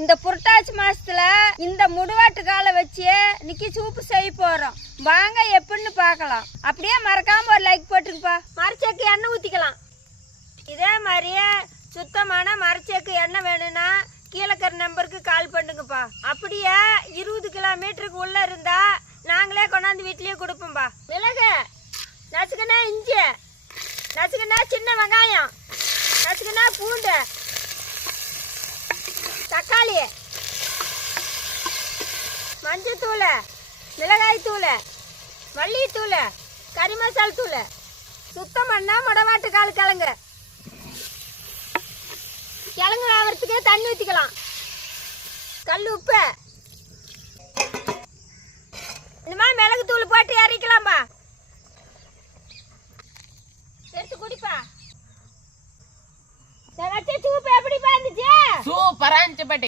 இந்த புரட்டாசி மாசத்துல இந்த முடுவாட்டு காலை வச்சு இன்னைக்கு சூப்பு செய்ய போறோம். வாங்க எப்படின்னு பார்க்கலாம். அப்படியே மறக்காம ஒரு லைக் போட்டுருப்பா. மரச்சேக்கு எண்ணெய் ஊத்திக்கலாம். இதே மாதிரியே சுத்தமான மரச்சேக்கு எண்ணெய் வேணும்னா கீழே இருக்கிற நம்பருக்கு கால் பண்ணுங்கப்பா. அப்படியே 20 கிலோமீட்டருக்கு உள்ள இருந்தா நாங்களே கொண்டாந்து வீட்லயே கொடுப்போம்பா. மிளகு நசுக்குனா, இஞ்சி நசுக்குனா, சின்ன வெங்காயம் நசுக்குனா, பூண்டு, தக்காளி, மஞ்சத்தூள், மிளகாய் தூள், மல்லித்தூள், கறி மசால் தூள், சுத்தம் பண்ணா முடவாட்டு கால் கிழங்கு. கிழங்கு ஆகிறதுக்கே தண்ணி ஊற்றிக்கலாம். கல் உப்பு, இந்த மாதிரி மிளகு தூள் போட்டு இறக்கலாம்பா. எடுத்து குடிப்பா. சூப்பு எப்படி இருந்துச்சு? சூப்பரா இருந்துச்சு பாட்டி.